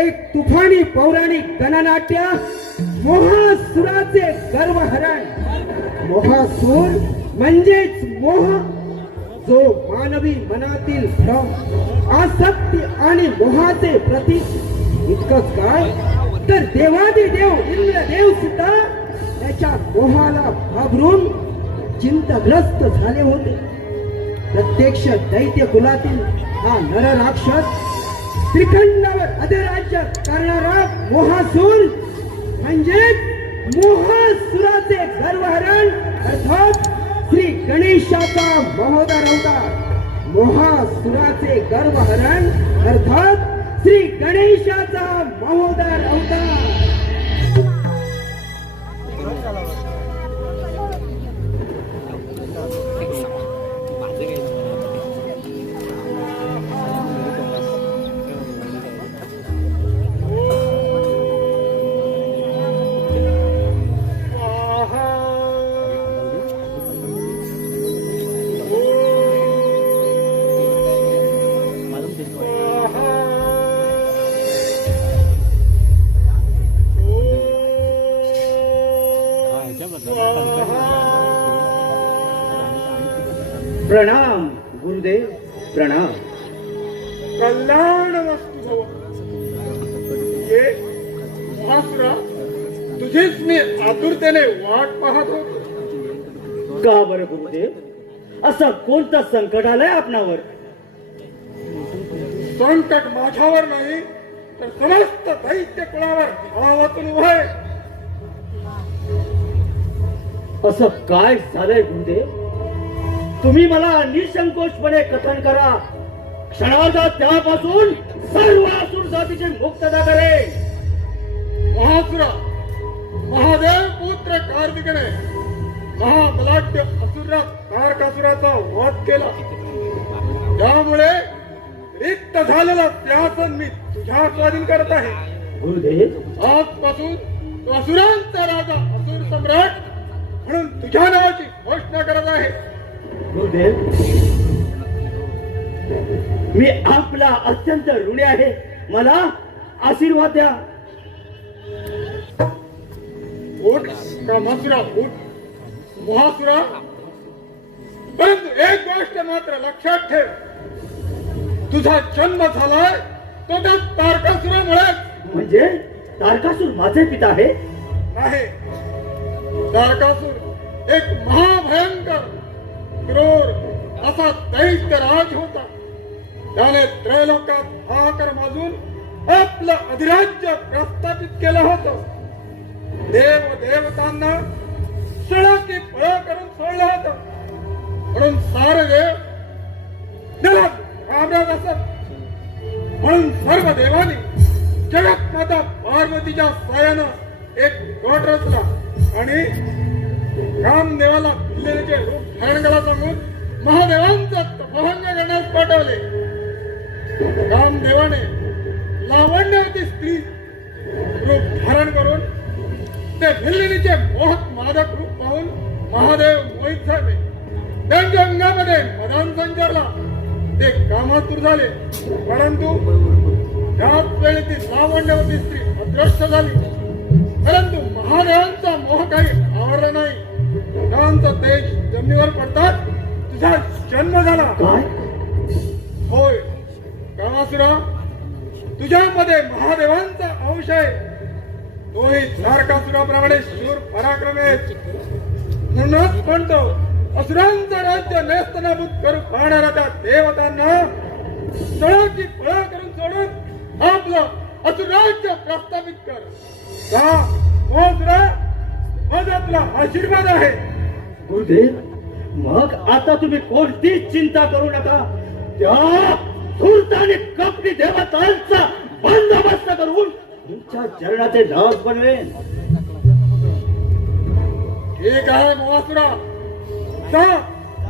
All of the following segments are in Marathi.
एक तुफानी पौराणिक गणनाट्य मोहासुराचे गर्वहरण. मोहासूर म्हणजेच मोह, जो मानवी मनातील भ्रम, आसक्ती आणि मोहाचे प्रतीक. इतकंच काय तर देवादिदेव इंद्रदेव सुद्धा त्याच्या मोहाला घाबरून चिंताग्रस्त झाले होते. प्रत्यक्ष दैत्य कुलातील हा नरराक्षस, त्रिखंडावर अधिराज्य करणारा मोहासूर म्हणजेच मोहासुराचे गर्वहरण अर्थात श्री गणेशाचा महोदर अवतार. मोहासुराचे गर्वहरण अर्थात श्री गणेशाचा महोदर अवतार. प्रणाम गुरुदेव, प्रणाम. कल्याण वस्तू ये महासुरा, तुझीच मी आतुरतेने वाट पाहत होतो. का बरं गुरुदेव, असं कोणतं संकट आलंय आपणावर? संकट माझ्यावर नाही तर समस्त दैत्य कुळावर भावातून उभं आहे. असं काय झालंय गुरुदेव? तुम्ही मला निसंकोचपणे कथन करा. क्षणार्धात त्यापासून सर्व असुर जातीची मुक्तता करेन. महासुरा, महादेव पुत्र कार्तिकेने महाबलाढ्य असुरा तारकासुराचा वध केला. त्यामुळे रिक्त झालेला सिंहासन मी तुझ्या स्वाधीन करत आहे. गुरुदेव, आजपासून तो असुरांचा राजा, असुर सम्राट म्हणून तुझ्या नावाची घोषणा करत आहे. गुरुदेव, मी आपला अत्यंत ऋणी आहे. मला आशीर्वाद द्या. उठ कामासुरा, उठ महासुरा. परंतु एक गोष्ट मात्र लक्षात ठेव, तुझा जन्म झालाय तो त्या तारकासुरामुळे म्हणजे तारकासूर माझे पिता आहे? नाही. तारकासुर एक महाभयंकर क्रूर असा दैत्य राज होता. त्याने त्रैलोकात हाकर माजून आपलं अधिराज्य प्रस्थापित केलं होतं. देव देवतांना सळा की पळ करून सोडलं होतं. म्हणून सारे देव त्याला घाबरत असत. म्हणून सर्व देवांनी जगत माता पार्वतीच्या साह्यानं एक गट रचला आणि रामदेवाला भिल्लेचे रूप धारण करा सांगून महादेवांचा तपभंग करण्यास पाठवले. रामदेवाने लावण्यवती स्त्री रूप धारण करून ते भिल्लिनीचे मोहक मादक रूप पाहून महादेव मोहित झाले. त्यांच्या अंगामध्ये मदान संचारला. ते कामातूर झाले. परंतु त्याच वेळी ती लावण्यवती स्त्री अदृश्य झाली. परंतु महादेवांचा मोह काही आवडला नाही. त्यांचा तेज जमिनीवर पडतात तुझा जन्म झाला. काय? होय कामासुरा, तुझ्यामध्ये महादेवांचा अंश आहे. तोही तारकासुराप्रमाणे शूर पराक्रमी आहे. म्हणूनच म्हणतो, असुरांचं राज्य नेस्तनाबूत करून पाहणाऱ्या त्या देवतांना सळाची फळ करून सोडून आपलं असुराज्य प्रस्थापित कर. का मोहसुरा, माझा तुला आशीर्वाद आहे. गुरुदेव, मग आता तुम्ही कोणतीच चिंता करू नका. त्या धूर्त आणि कपटी देवतांचा बंदोबस्त करून तुमच्या चरणाचे दास बनवेन. ठीक आहे मोहासुरा,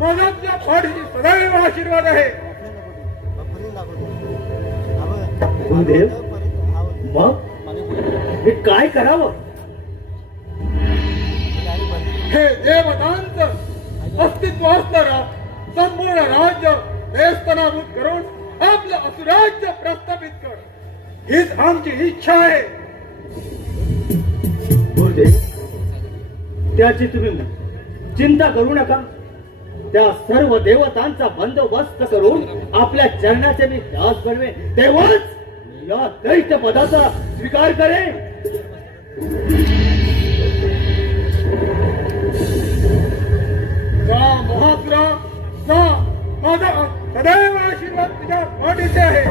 माझा तुझ्या पाठीशी सदैव आशीर्वाद आहे. गुरुदेव, मग मी काय करावं? हे देवतांचं अस्तित्व असणारं संपूर्ण राज्य नेस्तनाभूत करून आपलं असुराज्य प्रस्थापित कर. हीच आमची इच्छा आहे. गुरुदेव, त्याची तुम्ही चिंता करू नका. त्या सर्व देवतांचा बंदोबस्त करून आपल्या चरणाचे मी दास बनवे, तेव्हाच या दैत्य पदाचा स्वीकार करेन. जा महासुरा, जा. माझा सदैव आशीर्वाद तुझ्या पाठीशी आहे.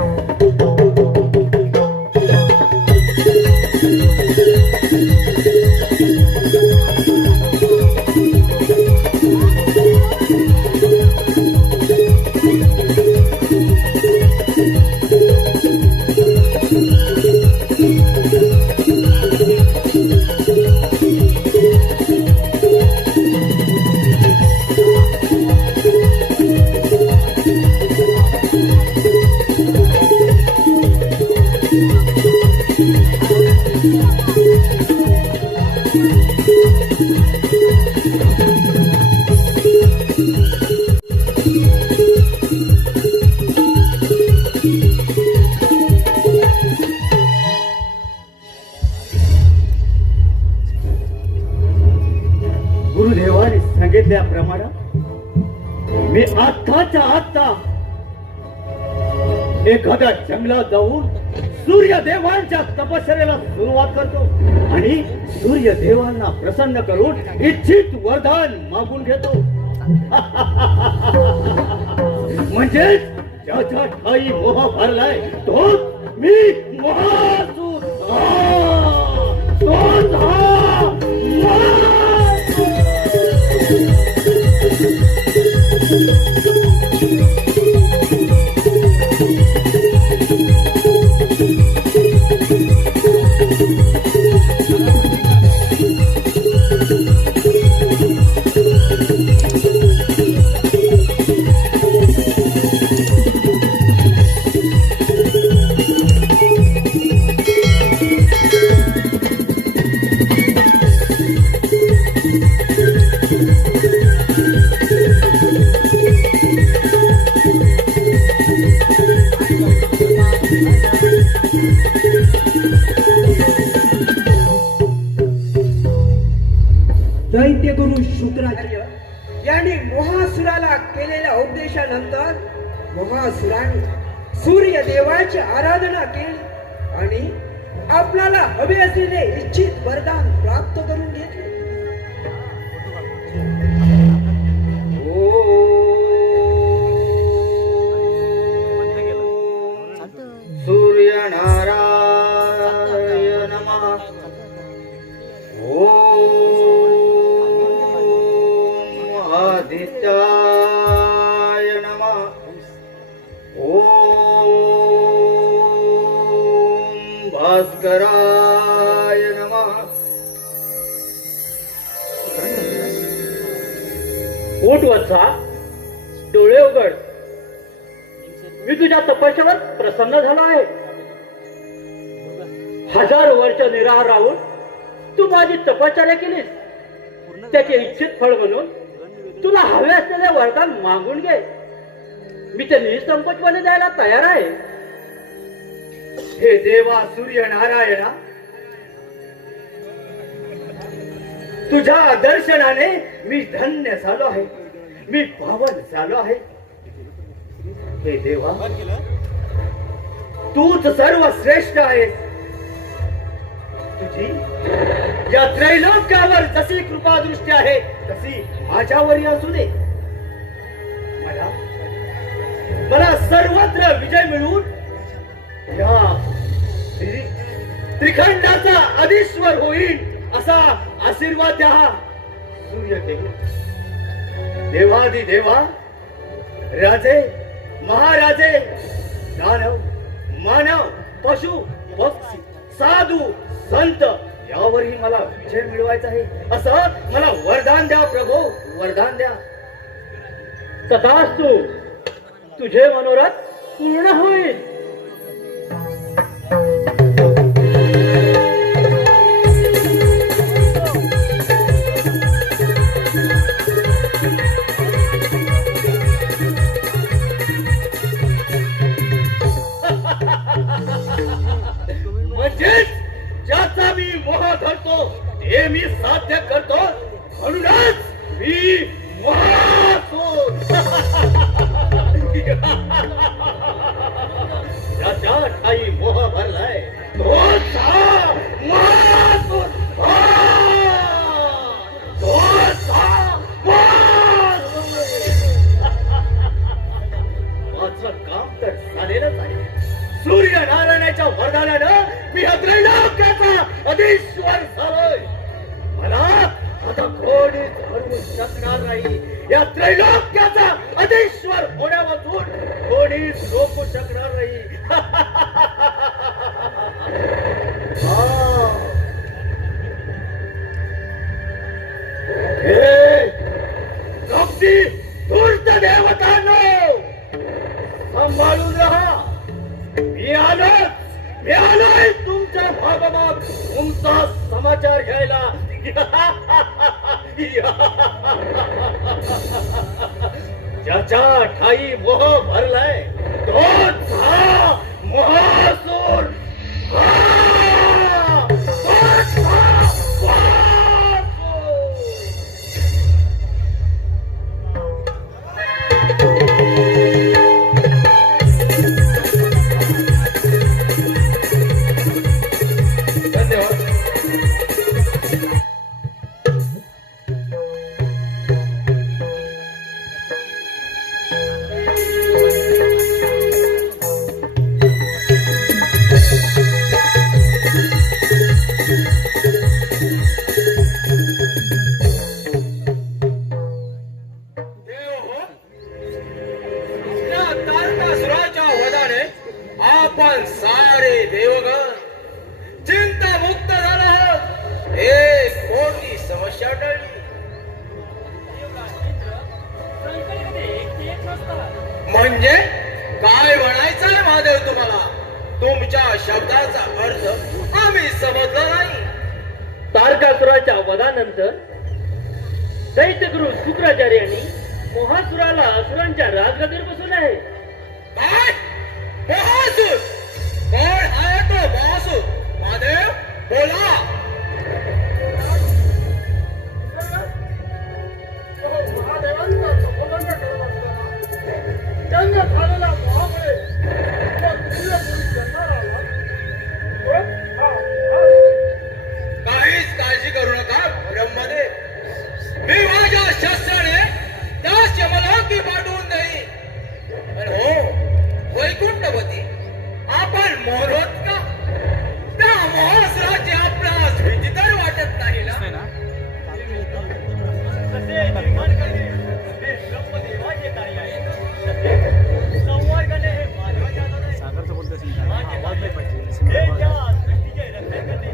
गुरुदेवाने सांगितल्याप्रमाणे मी आत्ताच्या आत्ता एखाद्या जंगलात जाऊन सूर्यदेवांच्या तपश्चर्याला सुरुवात करतो आणि सूर्यदेवांना प्रसन्न करून इच्छित वरदान मागून घेतो. म्हणजेच ज्याच्या ठाई मोह भरलाय तो मी मोहासूर. तोच हा मोहासूर. दैत्यगुरु शुक्राचार्य यांनी मोहासुराला केलेल्या उपदेशानंतर मोहासुराने सूर्यदेवाची आराधना केली आणि आपल्याला हवे असलेले इच्छित वरदान प्राप्त करून घेतले. सूर्यनारायण नमः. ओम आदित्याय नमः. ओम भास्कराय नमः. उठ वत्सा, डोळे उघड. मी तुझ्या तपस्येवर प्रसन्न झालो आहे. 1000 वर्ष निराहार राहून तू माझी तपश्चर्या केलीस. त्याचे इच्छित फळ म्हणून तुला हवे असलेले वरदान मागून घे. मी ते निसंकोचपणे द्यायला तयार आहे. हे देवा सूर्य नारायणा, तुझ्या दर्शनाने मी धन्य झालो आहे. मी पावन झालो आहे. हे देवा, तूच सर्व श्रेष्ठ आहेस. तुझी या त्रैलोक्यावर जशी कृपा दृष्टी आहे तशी माझ्यावरही असू दे. मला सर्वत्र विजय मिळवून या त्रिखंडाचा अधीश्वर होईल असा आशीर्वाद द्या. सूर्यदेव, देवादी देवा, राजे महाराजे, दानव मानव, पशु पक्षी, साधू संत यावरही मला विजय मिळवायचा आहे. असं मला वरदान द्या प्रभू, वरदान द्या. तथास्तु, तुझे मनोरथ पूर्ण होईल. आता कोणीच हरवू शकणार नाही. या त्रैलोक्याचा अधीश्वर होण्यापासून कोणीच रोखू शकणार नाही. हा. हे कपटी धूर्त देवतांनो, सांभाळून राहा. मी आलोय तुमच्या भागमाग तुमचा समाचार घ्यायला. ज्याच्या ठाई मोह भरलाय तोच हा मोहासूर. तोच हा मोहासूर. तारकासुराच्या वधाने आपण सारे देवगण चिंतामुक्त झालो आहोत. एक मोठी समस्या टळली. म्हणजे काय म्हणायचंय महादेव तुम्हाला? तुमच्या शब्दाचा अर्थ आम्ही समजला नाही. तारकासुराच्या वधानंतर दैत्यगुरु शुक्राचार्यांनी मोहासुराला असुरांच्या राजगदीवर बसवले आहे. काय? महासूर? कोण आहे तो महासूर? महादेव बोला. महादेवांचा संबोधन करत असताना त्यांना झालेला मोहामुळे काहीच काळजी करू नका ब्रह्मदेव. मी माझ्या शस्त्राने त्यास यमलोकी पाठवून देईन. पण हो वैकुंठवती, आपण मोर होत का? त्या मोहासुराची आपणास भीती तर वाटत नाही ना? तसे निर्माण करणे हे ब्रह्मदेवाचे कार्य आहे. तसे संवाद करणे हे मानवाच्या हातात आहे. माझे कार्य हे त्या सृष्टीचे रक्षण करणे.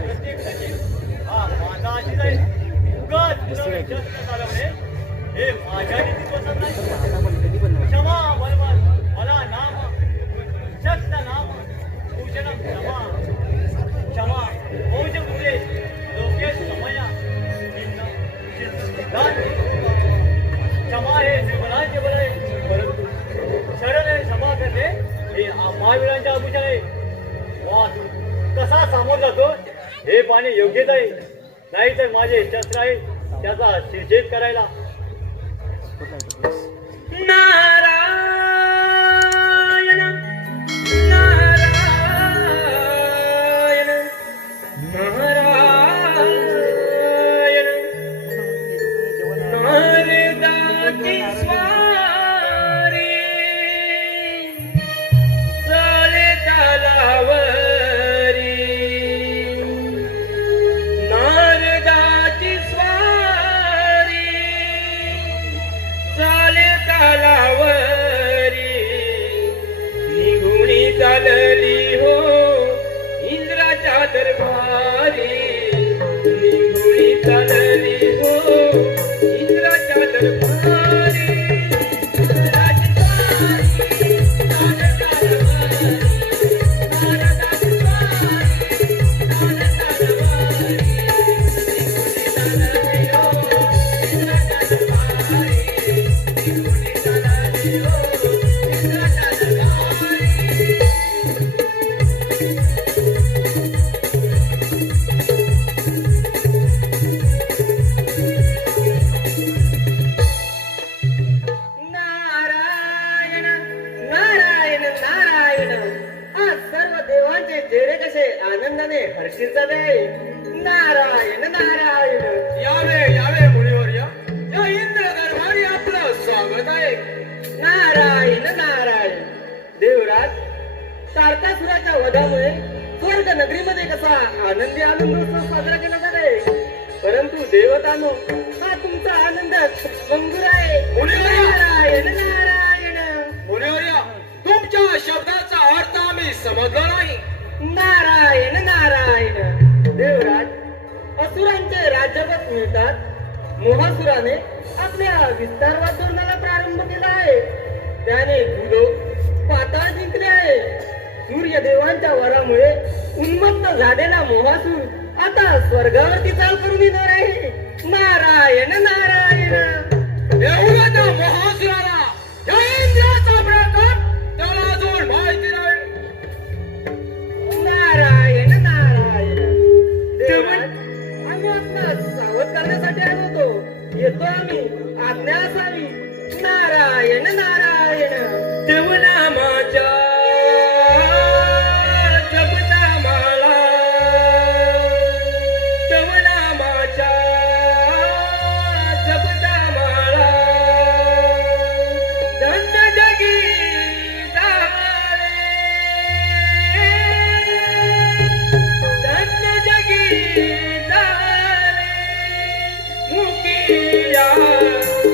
प्रत्येक सजीव हा माझा आशीष आहे. उगाच पुनः शस्त्र चालवणे हे माझ्या नीतीत नाही. क्षमा बलवान मला नाम शस्त्र नाम भूषणम क्षमा. क्षमा भोजपुत्रे लोके समया क्षमा हे श्रीमनाचे बल आहे. परंतु शरण हे क्षमा करणे हे महावीरांच्या आभूषण आहे. वास कसा सामोर जातो हे पाहणे योग्यच आहे. नाहीतर माझे शस्त्र आहे त्याचा शिरछेद करायला. नारायण नारायण नारायण नारदाची स्वारी चले तालावरी. नारदाची स्वारी चाले तालावरी. निघुणी चालली हो इंद्राच्या दरबारी. निघुणी चालली हो इंद्राच्या दरबारी. इंद्राची स्वारी, नारदाची स्वारी, नारदाची स्वारी, नारदाची स्वारी. निघुणी चालली हो इंद्राच्या दरबारी. निघुणी चालली हो इंद्राच्या दरबारी. नारायण नारायण नारायण. आज सर्व देवांचे चेहरे कसे आनंदाने हर्षित झाले. नारायण नारायण. यावे यावे मुनीवर या. या इंद्र दरबारी आपलं स्वागत आहे. नारायण नारायण. देवराज, तारकासुराच्या वधामुळे स्वर्ग नगरीमध्ये कसा आनंदी आनंदोत्सव साजरा केला जात आहे. परंतु देवतानो हा तुमचा आनंद भंगुर आहे. नारायण नारायण मुनिवर्य, तुमच्या शब्दाचा अर्थ आम्ही समजलो नाही. नारायण नारायण. देवराज, असुरांचे राज्यपद मिळतात. मोहासुराने आपल्या विस्तारवाद धोरणाला प्रारंभ केला आहे. त्याने भूलोक पाताळ जिंकले आहे. सूर्यदेवांच्या वरामुळे उन्मत्त झालेला मोहासूर आता स्वर्गावरती चाल करून येणार आहे. नारायण नारायण. एवढ्या त्या महासुराला या इंद्राचा प्रताप त्याला अजून माहिती नाही. नारायण नारायण. देवराज, आम्ही आपणास सावध करण्यासाठी आलो होतो. येतो आम्ही, आज्ञा असावी. नारायण नारायण. देवनामाच्या जपता माला, देवनामाच्या जपता माला, धन्य जगी झाले, धन्य जगी झाले, मुकिया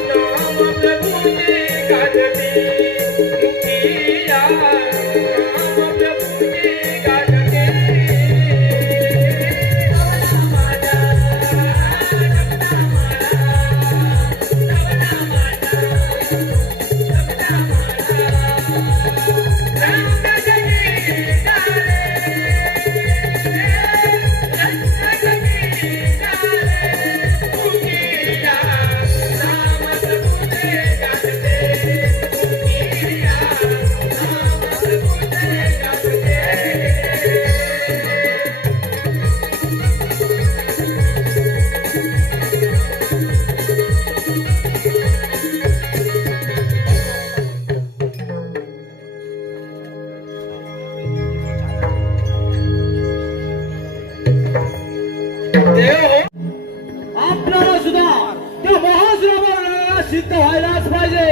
नाम प्रभुचे गाजते, मुकिया नाम प्रभुचे गाजते. आपल्याला सुद्धा त्या महासुरावर सिद्ध व्हायलाच पाहिजे.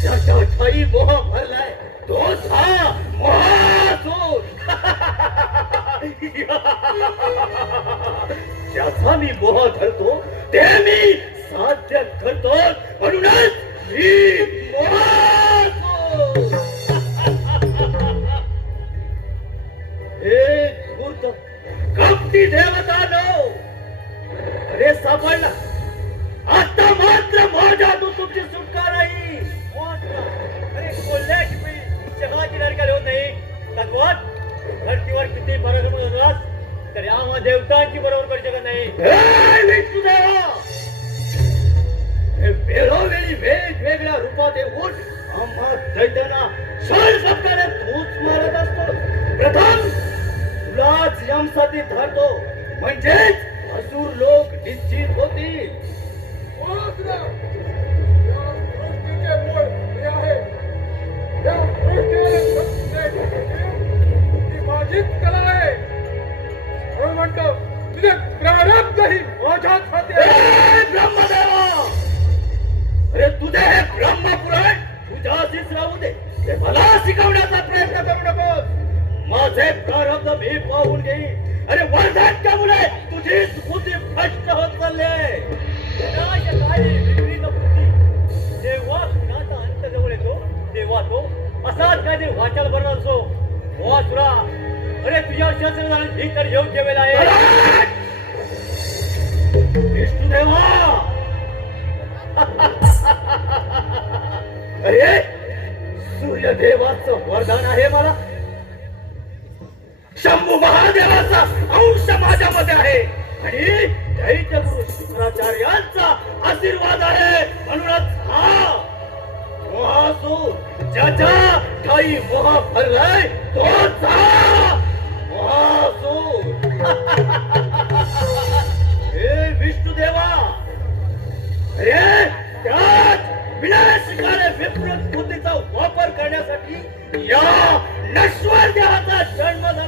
ज्याच्या ठाई मोह भरलाय तोच हा महासूर. ज्याचा मी मोह धरतो ते मी साध्य करतो, म्हणूनच मी महासूर. हे धूर्त कपटी देवतानो, अरे सापडला. आता मात्र माझ्या हातून तुमची सुटका नाही. अरे कोल्ह्याची पिढी जगाची नरकाली होत नाही. तद्वात धरतीवर किती पराक्रम असलास तरी आम्हा देवतांची बरोबर करू शकत नाही. हे विष्णुदेवा, हे वेळोवेळी वेगवेगळ्या रूपात येऊन आम्हा दैत्यांना शरणशब्दाने तूच मारत असतो. प्रथम तुलाच यमसाठी धरतो, म्हणजेच असुर लोक निश्चित होतील. महासुरा, या सृष्टीचे मूळ हे आहे. या सृष्टीवर ही माझीच कला आहे. म्हणून म्हणतो तुझे प्रारब्ध ही माझ्याच हाती आहे. हे ब्रह्मदेवा, अरे तुझे हे ब्रह्मपुराण तुझ्याशीच राहू दे. ते मला शिकवण्याचा प्रयत्न करू नकोस. माझे प्रारब्ध मी पाहून घेईन. अरे वर्धाच्यामुळे तुझी बुद्धी भ्रष्ट होत चालली आहे. विनाशकारी विपरीत बुद्धी. जेव्हा कुणाचा अंत जवळ येतो तेव्हा तो असाच काहीतरी वाचाल बनणार असो. मोहासुरा, अरे तुझ्या शस्त्र जाणून ही तर योग्य वेळ आहे. विष्णुदेवा, अरे सूर्यदेवाचं वरदान आहे मला. शंभू महादेवाचा अंश माझ्यामध्ये आहे आणि दैत्यगुरु शुक्राचार्यांचा आशीर्वाद आहे. म्हणूनच हा महासूर, ज्याच्या ठाई मोह भरलाय तोच हा महासूर. हे विष्णुदेवा, अरे त्याच विनाशकारी विकृत बुद्धीचा वापर करण्यासाठी या नश्वर देहाचा जन्म झाला.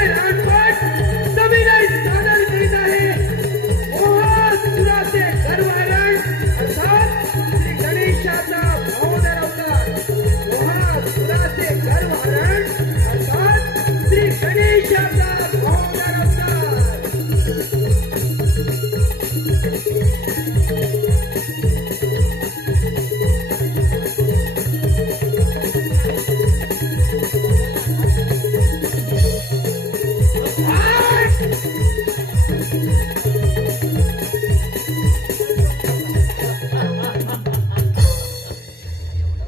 भव्य राजपाट सविनय सादर करीत आहे मोहासुराचे गर्वहरण अर्थात श्री गणेशाचा महोदर अवतार. मोहासुराचे गर्वहरण अर्थात श्री गणेशाचा महोदर अवतार.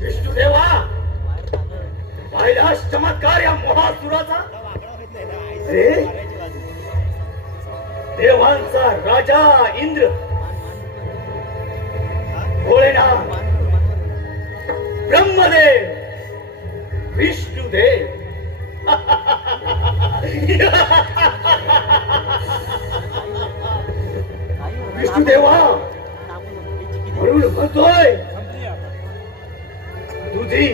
विष्णुदेवा, पाहिलास चमत्कार या महासुराचा? अरे, देवांचा राजा इंद्र, भोलेनाथ, ब्रह्मदेव, विष्णुदेव विष्णुदेवा, म्हणून म्हणतोय तुझी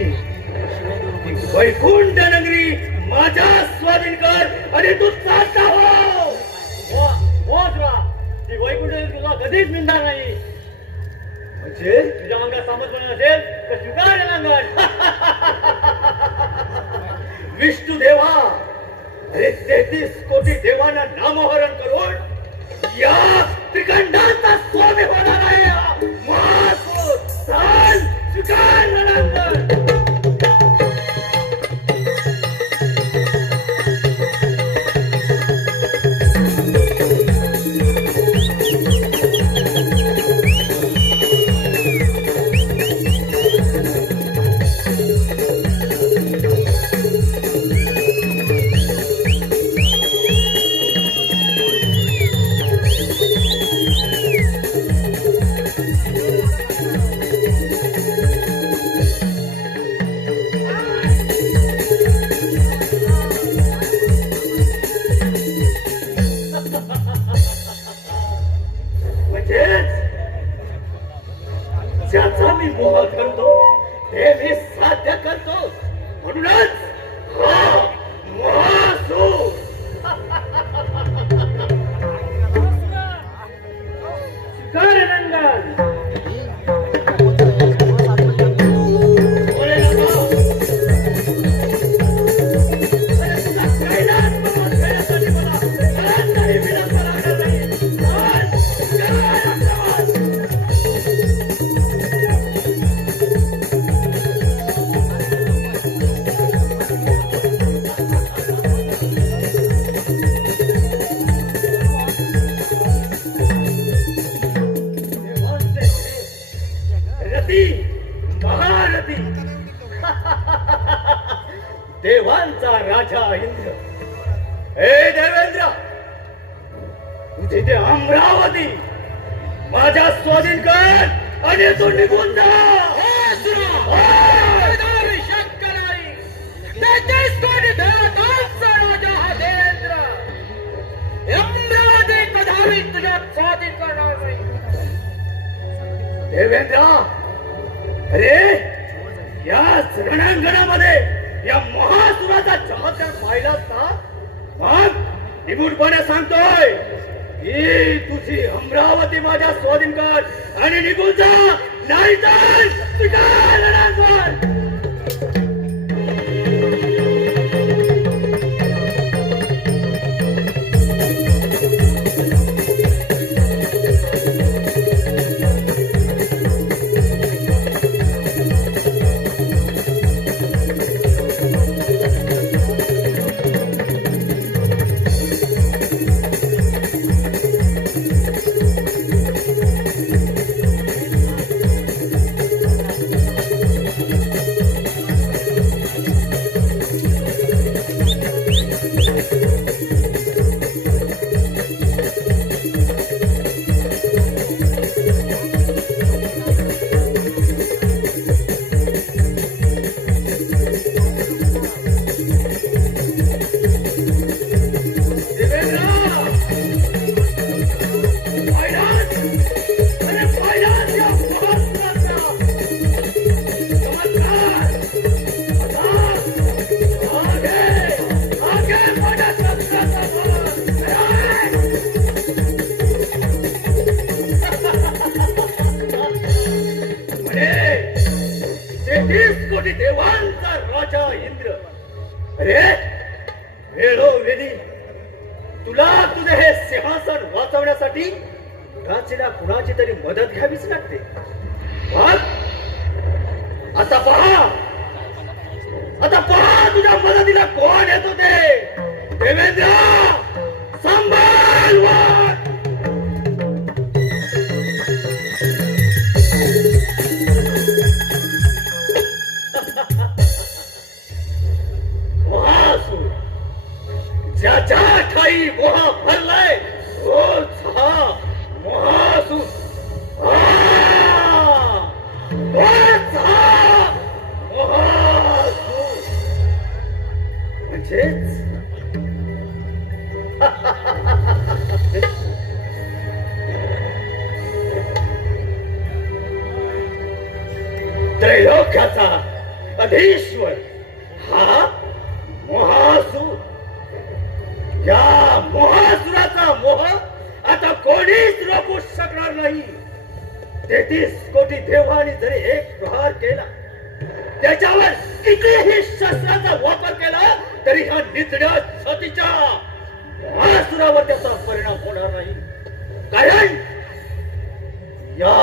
ती वैकुंठ नगरी माझ्या स्वाधीन कर आणि तू चालता हो. ती वैकुंठ नगरी तुला कधीच मिळणार नाही. म्हणजे तुझ्या अंगात सामर्थ्य असेल तर स्वीकार नांगण. विष्णुदेवा, अरे 33 कोटी देवांना नामोहरण करून या त्रिखंडाचा स्वामी होणार आहे. महासुर चाल, स्वीकार नांगण. ज्याचा मी मोह करतो ते मी साध्य करतो. म्हणूनच हा महासुर. स्वीकार नांगण. महारथी, देवांचा राजा इंद्र. हे देवेंद्र, तुझे ते अमरावती माझ्या स्वाधीन कर आणि तू निघून जा. शंकराई, 33 कोटी देवतांचा राजा हा देवेंद्र. अमरावती कधावी तुझ्या स्वाधीन करणार नाही. देवेंद्र, अरे याच रणांगणामध्ये या महासुराचा चमत्कार पाहिलास का? मग निगूढपणे सांगतोय की तुझी अमरावती माझ्या स्वाधीन कर आणि निघून जा, नाही तर स्वीकार रणांगण. अरे वेळोवेळी तुला तुझे हे सिंहासन वाचवण्यासाठी कुणाची ना कुणाची तरी मदत घ्यावीच लागते. मग आता पहा तुझ्या मदतीला कोण येतो ते. देवेंद्र सांभाळ वाट. महासूर ज्याच्या ठाई मोह भरलाय तोच हा महासूर. तोच हा महासूर. म्हणजेच त्रैलोक्याचा अधीश्वर हा महासूर. या महासुराचा मोह आता कोणीच रोखू शकणार नाही. 33 कोटी देवानी जरी एक प्रहार केला, त्याच्यावर कितीही शस्त्राचा वापर केला तरी ह्या निचड्या छातीच्या महासुरावर त्याचा परिणाम होणार नाही. कारण या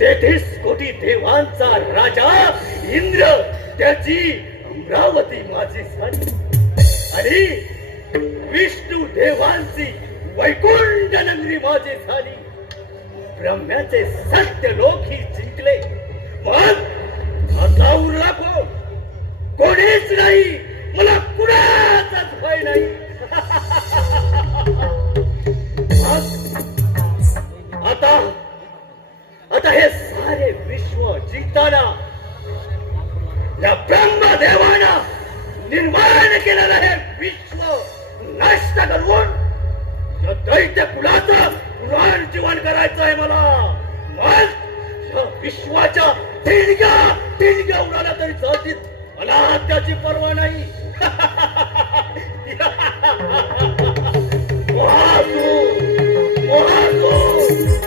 33 कोटी देवांचा राजा इंद्र त्याची अमरावती माझी झाली आणि विष्णू देवांची वैकुंठ नगरी माझी झाली. ब्रह्म्याचे सत्य लोक ही जिंकले. मग आता उरला कोणीच नाही. मला कुणाचाच भय नाही. आता हे सारे विश्व जिंकताना या ब्रह्मदेवानं निर्माण केलेलं हे विश्व नष्ट करून या दैत्य कुलाचं पुनर्जीवन करायचं आहे मला. मग या विश्वाच्या ठिणग्या उडाल्या तरी चालतील. मला त्याची पर्वा नाही.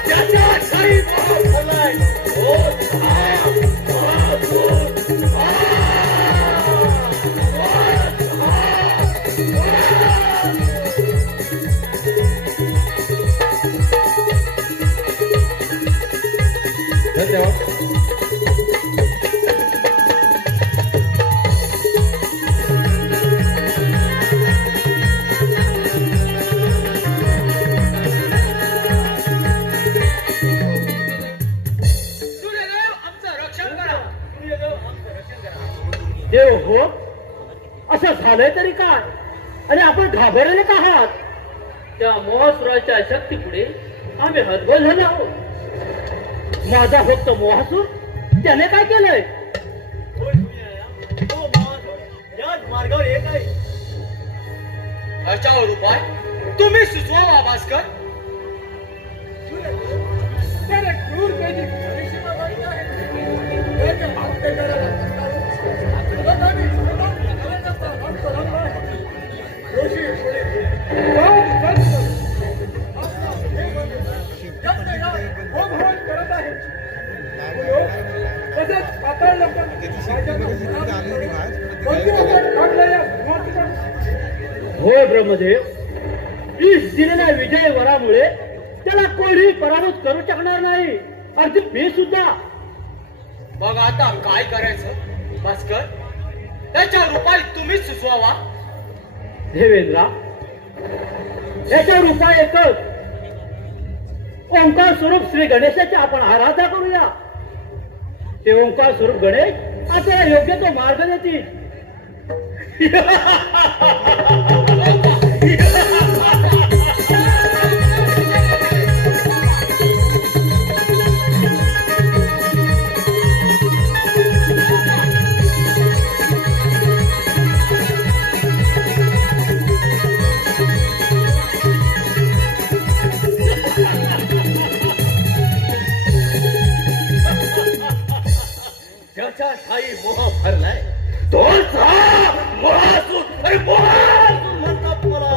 त्याच्या ठाई मोह झालाय. धन्यवाद. सूर्यदेव आमचं रक्षण करा. देव हो, असं झालंय तरी काय आणि आपण घाबरले का आहात? त्या मोहासुराच्या शक्तीपुढे आम्ही हतबल झालो आहोत. माझा भक्त मोहासूर त्याने काय केलंय? तो महासूर याच मार्गावर येत आहे. याच्यावर उपाय तुम्ही सुचवा भास्कर. त्याने क्रूर कैदी परीक्षेला पाहिजे आहे. त्याच्या हत्येकराला लोकांनी स्वतःची करायचा रक्त रंगला. दोषी पुढे करत आहे. तसेच पाताळ लोकांनी हो ब्रह्मदेव, ईश दिलेल्या विजय वरामुळे त्याला कोणी पराभूत करू शकणार नाही. अगदी मी सुद्धा. मग आता काय करायचं भास्कर? त्याच्यावर उपाय तुम्हीच सुचवावा. देवेंद्रा, याच्यावर उपाय एकच. ओंकार स्वरूप श्री गणेशाची आपण आराधना करूया. ते ओंकार स्वरूप गणेश आपल्याला योग्य तो मार्ग देतील. ज्याच्या ठाई मोह भरलाय तोच हा महासूर. अरे महासूर म्हणतात मला.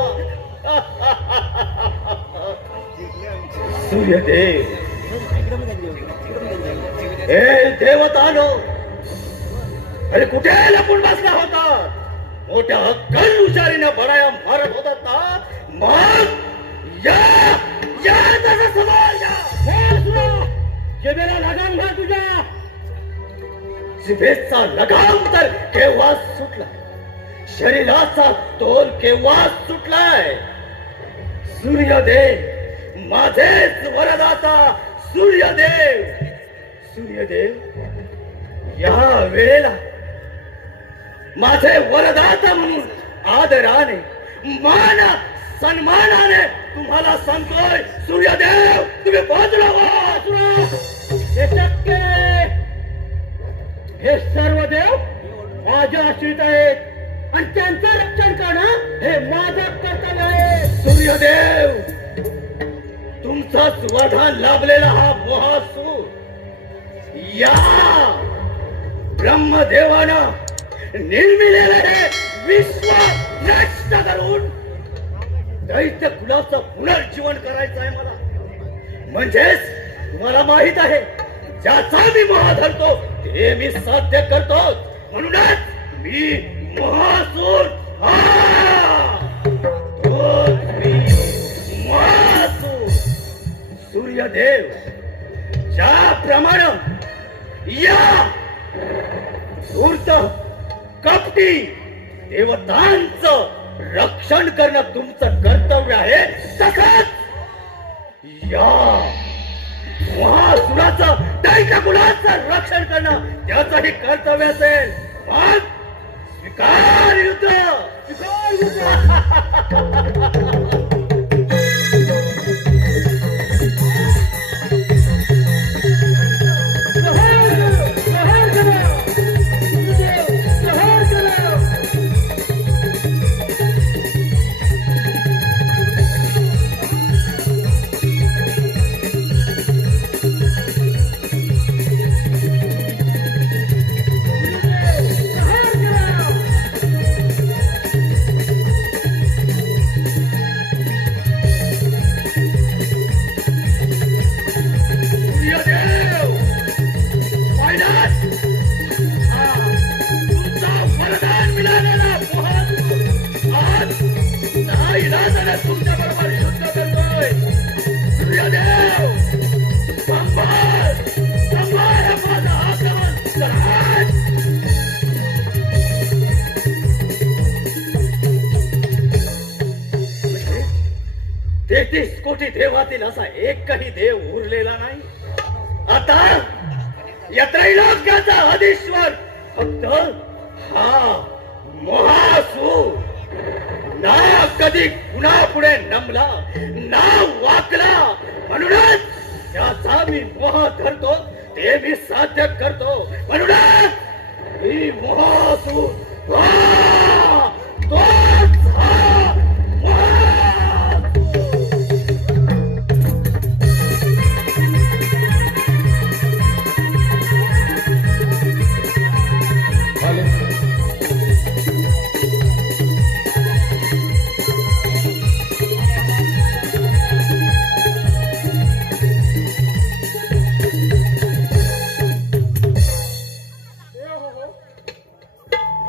सूर्यदेव, हे देवतानो, अरे कुठे लपून बसला होता? मोठ्या हक्कन हुशारीनं बडाया मारत होतात ना, मग या त्याचा सवाल या. जिभेला लगाम घाल तुझ्या. जिभेचा लगाम तर केव्हा सुटला, शरीराचा तोल केव्हा सुटलाय. सूर्यदेव माझेच वरदाता, सूर्यदेव. सूर्यदेव या वेळेला माझे वरदाता म्हणून आदराने मान सन्मानाने तुम्हाला सांगतोय, सूर्यदेव तुम्ही बाजूला व्हा. हे शक्य नाही. हे सर्व देव माझे आश्रित आहेत आणि त्यांचं रक्षण करणं हे माझं कर्तव्य आहे. सूर्यदेव तुमचाच वरदान लाभलेला हा मोहासूर या ब्रह्मदेवानं निर्मिलेलं हे विश्व नष्ट करून दैत्य कुलाचं पुनर्जीवन करायचं आहे मला. म्हणजेच तुम्हाला माहित आहे, ज्याचा मी मोह धरतो ते मी साध्य करतो. म्हणूनच मी मोहासूर. तोच मी मोहासूर. सूर्यदेव ज्याप्रमाणे या धूर्त कपटी देवतांचं रक्षण करणं तुमचं कर्तव्य आहे, तसंच या महासुराचं दैत्य कुलाचं रक्षण करणं त्याचंही कर्तव्य असेल. मग स्वीकार युद्ध. तुमच्या बरोबर युद्ध करतोय. सूर्यदेव संभाळ माझं आक्रमण करा. 33 कोटी देवातील असा एकही देव उरलेला नाही. आता या त्रैलोक्याचा अधीश्वर फक्त हा महासूर. ना कधी कुणा पुढे नमला ना वाकला, म्हणूनच त्याचा मी मोह धरतो ते मी साध्य करतो. म्हणूनच मी महासूर. तोच हा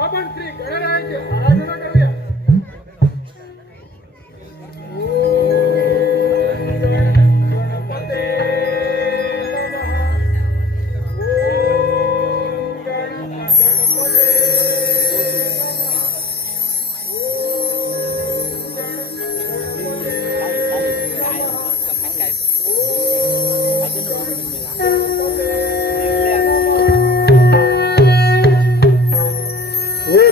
आपण श्री गणरायाची आराधना करूया.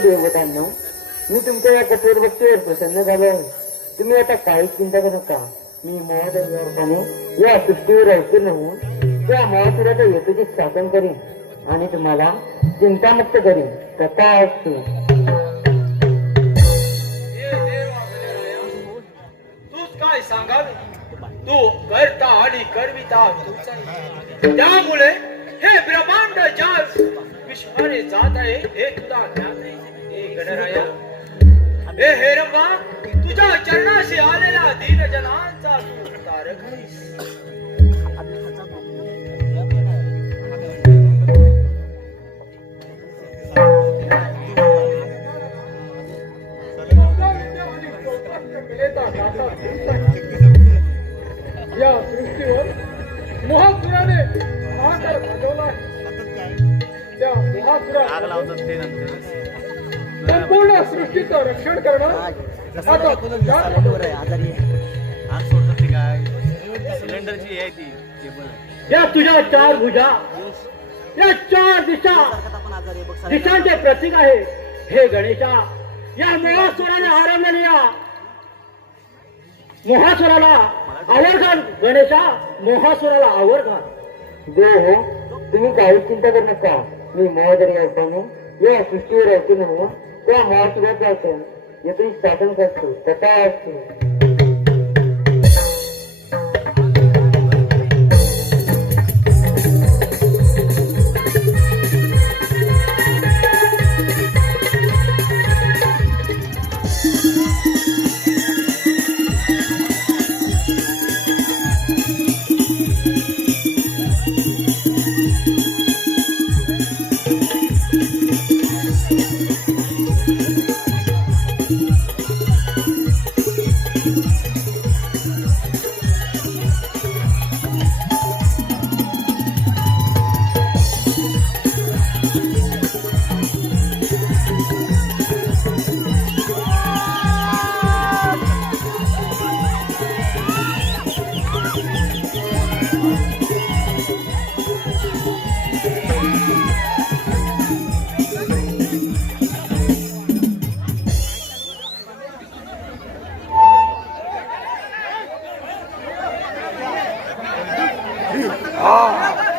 देवतांनो, मी तुमच्या या कठोर भक्तीवर प्रसन्न झालो आहे. तुम्ही आता काहीच चिंता करू नका. मी मोहदेवाने या सृष्टीवर अवतीर्ण होऊन त्या मोहासुराच्या हेतूची शासन करीन आणि तुम्हाला चिंतामुक्त करीन. कथा असतो. तूच काय सांगावे. तू करता आणि करविता तूच आहे. त्यामुळे हे ब्रह्मांड ज्या विश्वाने जात आहे हे तुला ज्ञात आहे. हे गणराया, हे हेरंबा, तुझ्या चरणाशी आलेल्या दीनजनांचा तू तारक आहेस. कलेचा दाता पुरुष आहे. या सृष्टीवर मोहासुराने महाकाय गाजवला आहे. त्या मोहासुराने संपूर्ण सृष्टीचं रक्षण करणं आता तुझ्या हातावर आहे. सिलेंडरची आहे ती केबल या तुझ्या चार भुजा, या चार दिशांचे प्रतीक आहे. हे गणेशा, या मोहासुराने हरवलेल्या मोहासुराला आवर गणेशा, मोहासुराला आवर घाल. देव हो, तुम्ही काही चिंता करू नका. मी मोहदरी असताना या सृष्टीवर अवतीर्ण होऊन त्या महासुराचा असेल यातही शासन करतो. तथा असतो.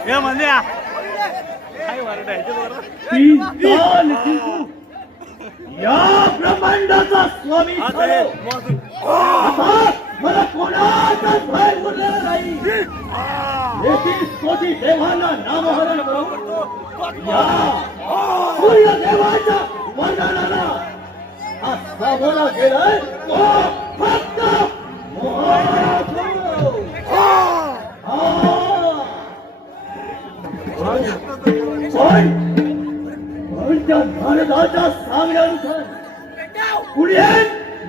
हे म्हणजे काय वरडायचं बरं तीन काल जिंकू या ब्रह्मांडाचा स्वामी झालो. आता मला कोणाचाच भय उरलेला नाही. तेहतीस कोटी देवांना नामहरण करून या सूर्यदेवाच्या वरदानाला हा सामोरा गेलाय तो फक्त मोहासुर. पण त्या नारदाच्या सांगण्यानुसार पुढे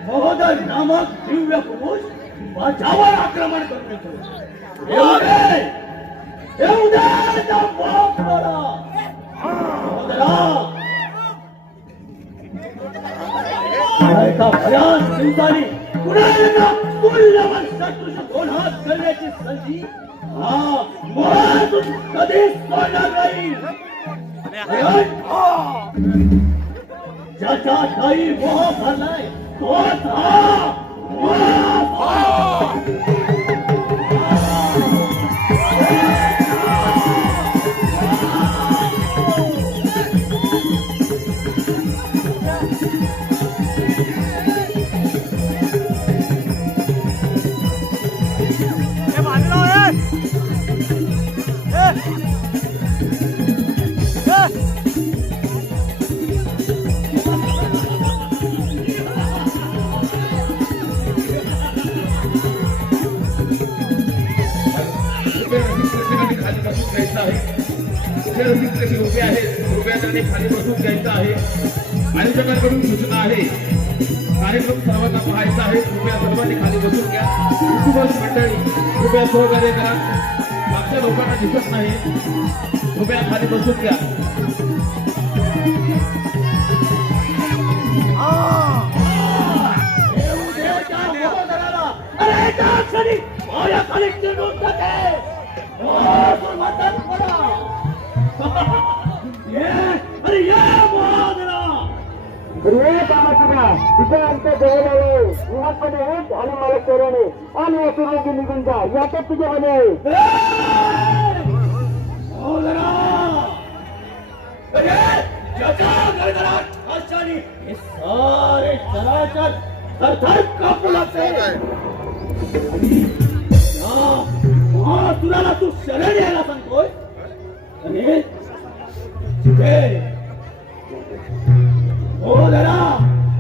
महोदय नामक दिव्य पुरुष माझ्यावर आक्रमण करून येतो. येऊ दे त्या महासुराला. महोदया, एका भयान दिवसाने पुन्हा एकदा तुल्यवन शत्रूशी दोन हात करण्याची संधी हा महासुर कधीच सोडणार नाही. ज्याच्या ठाई मोह भरलाय तोच हा रुपये आहेत. रुपयाने खाली बसून घ्यायचं आहे. आयोजकांकडून सूचना आहे. कार्यक्रम सर्वांना पाहायचा आहे. रुपया सर्वांनी खाली बसून घ्या. कुटुंब मंडळी रुपया सहकार्य करा. मागच्या लोकांना दिसत नाही. रुपया खाली बसून घ्या. तिथे आमच्या जवळ आलो. निहातपणे हेच आणि मला चोराने आणि वसुलोकी निघून जा. यातच तुझे बने आहे. सारे चराचर थरथर कापू लागते. महासुराला तू शरण यायला सांगतोय. आणि हो जरा,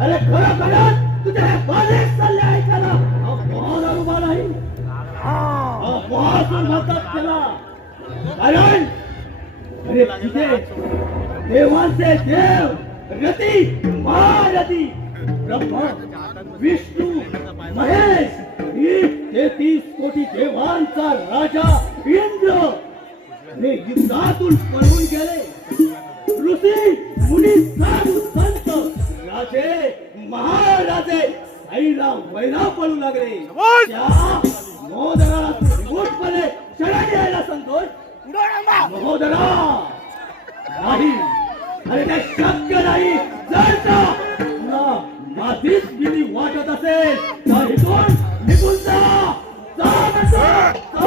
अरे खरं खरं तुझे माझे सल्ले ऐकायला अपमान उभा नाही. अपमान म्हणतात त्याला. कारण अरे तिथे देवांचे देव रती महारती ब्रह्मा विष्णू देवांचा राजा इंद्र हे युद्धातून पळून गेले. ऋषी मुनी साधू संत राजे महाराजे आईला वैरा पळू लागले. त्या महोदराला निमूटपणे शरण यायला संतोष महोदरा नाही. अरे काय शक्य नाही. जर का तुला माझीच भीती वाटत असेल तर इथून निघून जा. जा म्हणतो.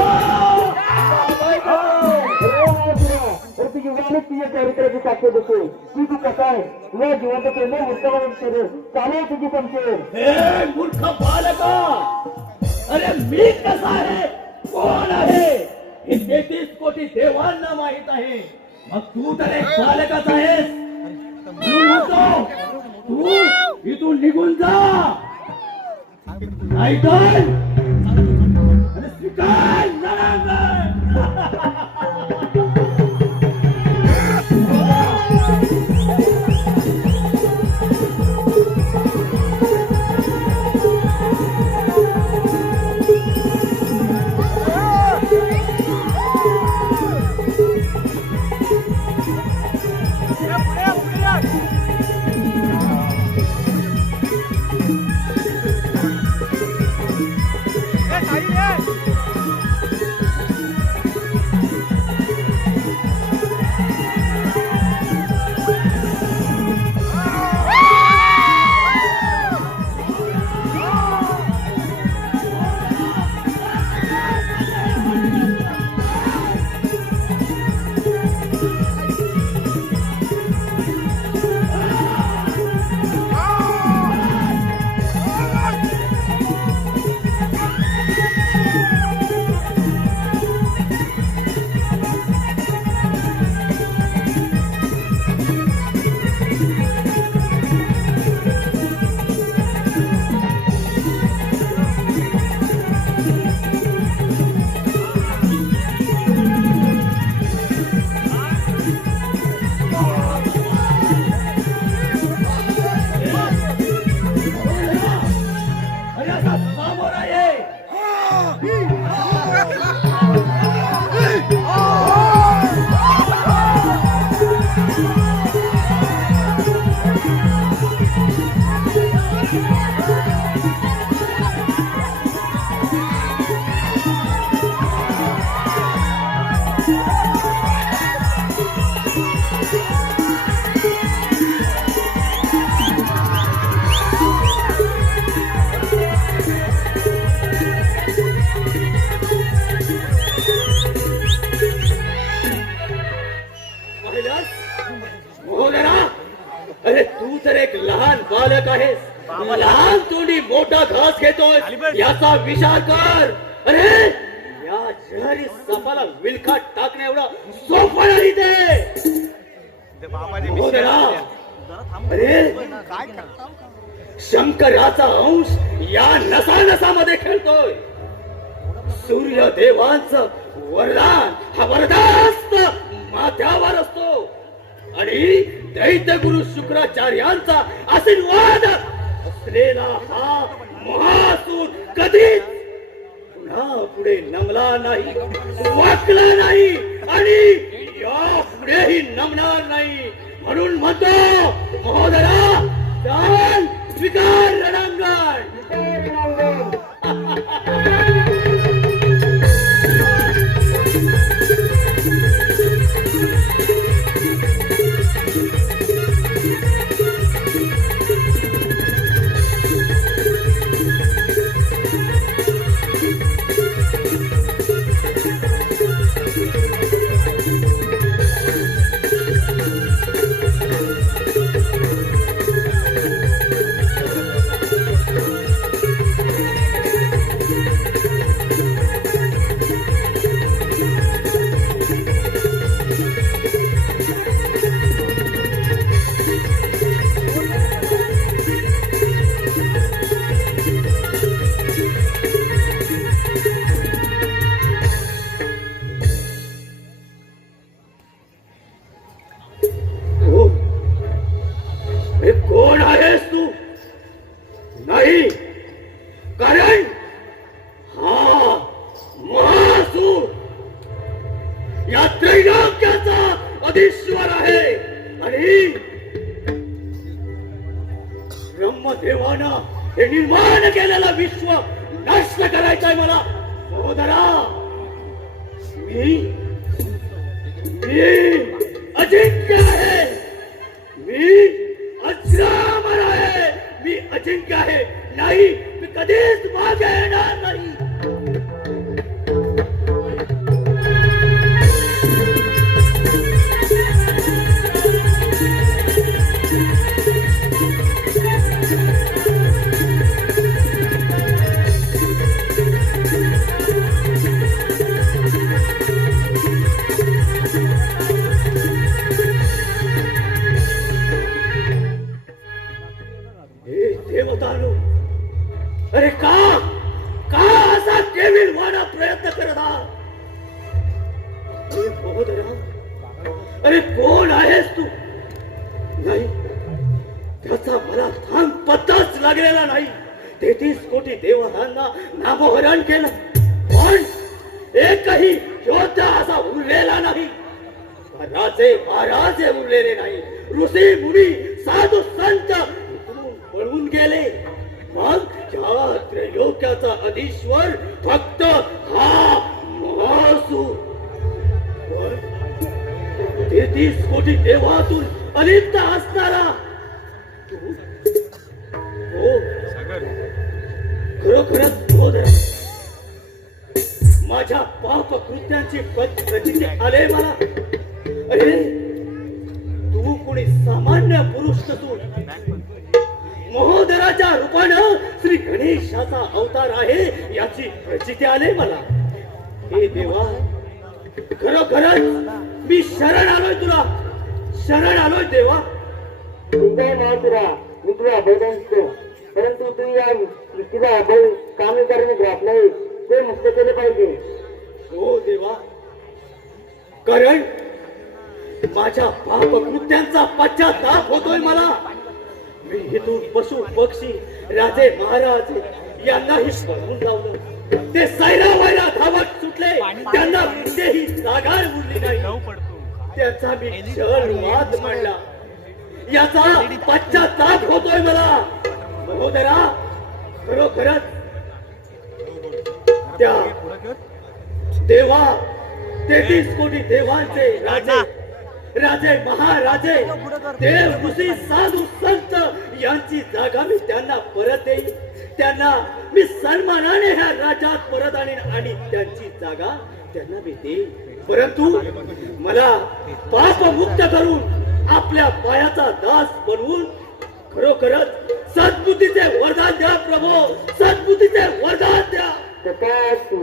तर तुझी वाणी तुझ्या चरित्राची ताकद असेल की तू कसा आहे. तुला जिवंत प्रेम मुक्तवरून शरीर चालेल तुझी संशय. हे मूर्ख बालका, अरे मी कसा आहे कोण आहे हे 33 कोटी देवांना माहित आहे. मग तू तर एक बालकच आहेस. म्हणून म्हणतो तू इथून निघून जा. नाहीतर अरे स्वीकार नरांगण. अरे तू तर एक लहान बालक आहेस. लहान तोंडी मोठा घास घेतोय याचा विचार कर. अरे या जहरी सापाला विलखात टाकण्या एवढा सोपं नाही ते. अरे शंकराचा अंश या नसानसामध्ये खेळतोय. सूर्यदेवांचं वरदान हा वरदास्त माथ्यावर असतो आणि दैत्यगुरु शुक्राचार्यांचा आशीर्वाद असलेला हा महासूर कधीच पुन्हा पुढे नमला नाही, वाकला नाही आणि या पुढेही नमणार नाही. म्हणून म्हणतो महोदरा चाल स्वीकार रणांगण. नष्ट करायचंय मला सहोदरा. मी अजिंक्य आहे. मी अजरामर आहे. मी अजिंक्य आहे. नाही, मी कधीच मागे येणार नाही. हे देवतानो, अरे का असा केविल वाना प्रयत्न करत आहात? अरे महोदया, अरे कोण आहेस तू? नाही, त्याचा मला थांब पत्ताच लागलेला नाही. 33 कोटी देवतांना नामोहरण केलं, पण एकही योद्धा असा उरलेला नाही. राजे महाराजे उरलेले नाही. ऋषी मुनी साधू संत पळून गेले. मग या त्रैलोक्याचा अधीश्वर फक्त हा महासूर. 33 कोटी देवातून अलिप्त असणारा तू, हो खरोखरच महोदय, माझ्या पाप कृत्यांची प्रचिती आले मला. अरे तू कोणी सामान्य पुरुष नसून महोदराच्या रूपानं श्री गणेशाचा अवतार आहे याची प्रचिती आले मला. हे देवा, खरोखरच मी शरण आलोय तुला, शरण आलोय देवा. तुझा महासुरा, मी तुला अभय असतो, परंतु तू या सृष्टीला अभय कामी करणे घातलंय ते मुक्त केले पाहिजे. हो देवा, कारण माझ्या पाप कृत्यांचा पश्चाताप होतोय मला. मी इथून पशु पक्षी राजे महाराज यांनाही पळवून लावलं. ते सैरा वैरा धावत सुटले, त्यांना कुठेही जागा उरली नाही. त्यांचा मी छळ वाद मांडला, याचा पश्चाताप होतोय मला. महोदरा, खरोखरच त्या देवा, 33 कोटी देवांचे राजे राजे महाराजे देव ऋषी साधू संत यांची जागा मी त्यांना परत देईन. त्यांना मी सन्मानाने ह्या राज्यात परत आणीन आणि त्यांची जागा त्यांना मी देईन. परंतु मला पापमुक्त करून आपल्या पायाचा दास बनवून खरोखरच सद्बुद्धीचे वरदान द्या प्रभो, सद्बुद्धीचे वरदान द्या. तू